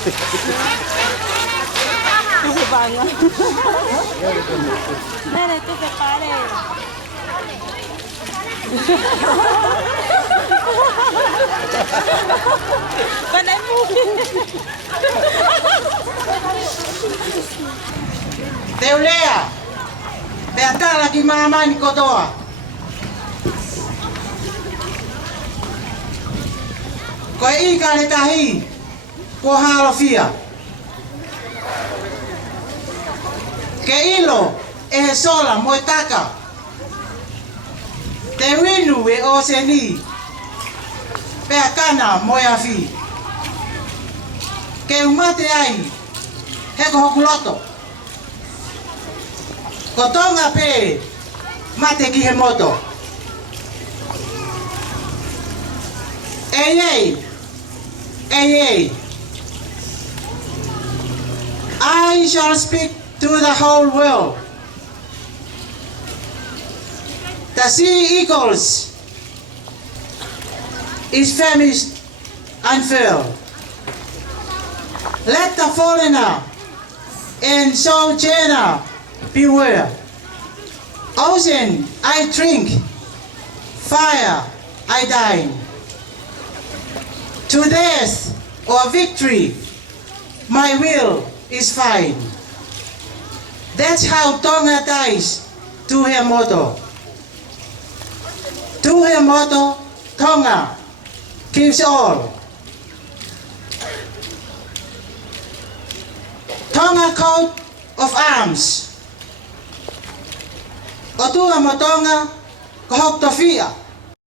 Que se vaya. Nene, que se pare. Panay mo. Teulea, beatala ki mama ni kotoa. Ko I ka le tahi, ko halofia. Ke ilo e he sola mo e taka. Te winu e o se ni, pea kana mo e afi. Ke umate ai, he ko hokuloto. Ko tonga pe, mate ki he moto. Ei, I shall speak to the whole world. The sea eagles is famished and filled. Let the foreigner and sojourner beware. Ocean I drink, fire I dine. To death or victory, my will is fine. That's how Tonga dies to her motto. To her motto, Tonga gives all. Tonga coat of arms. O tua mo Tonga, ko hok tofia.